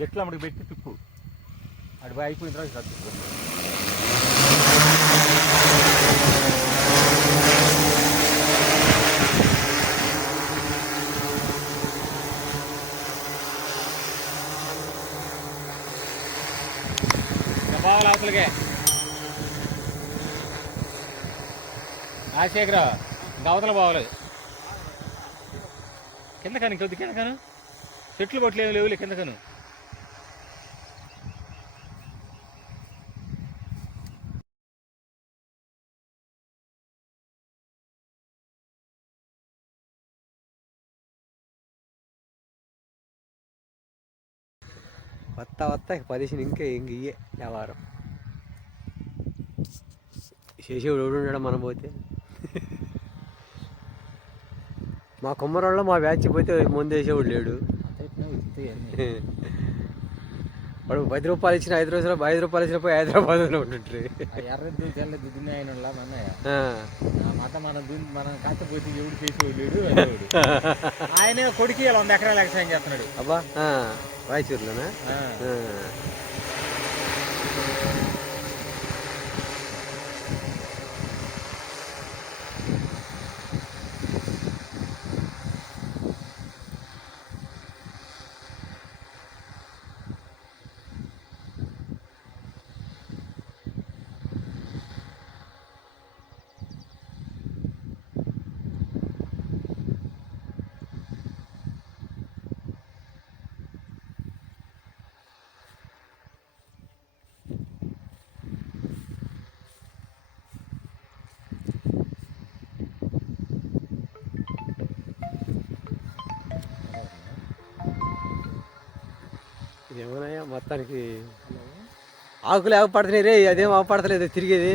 గట్ల అమ్మడికి పెట్టి తిప్పు అటు అయిపోయిన తర్వాత తిప్పు పోవాలి అవతలకే రాజశేఖర ఇంకా అవతల పోవాలి కింద కాను ఇంకొద్ది కింద కాను చెట్లు కొట్టలేము లేవులే కింద కాను వత్తా 10 ఇంకే ఇంక ఇయ్యే వ్యవహారం చేసేవాడు ఎవడు ఉన్నాడు మనం పోతే మా కుమ్మరోళ్ళలో మా బ్యాచ్ పోతే ముందు వేసేవాడు లేడు వాడు 10 రూపాయలు ఇచ్చిన 5 రోజులు 5 రూపాయలు ఇచ్చిన పోయి హైదరాబాద్లో ఉంటుంటారు ఎర్రద్దు తెల్లద్దు దున్నే ఆయన మన్నయ్య మనం కాకపోతే ఎవడు చేసేవాడు లేడు ఆయన కొడుకు 100 ఎకరాలు ఎక్సైజ్ చేస్తున్నాడు అబ్బా రాయచూరులోనా ఏమోనయ్యా మొత్తానికి ఆకులు ఆగపడుతున్నాయి రే అదేం ఆగపడతలేదు తిరిగేది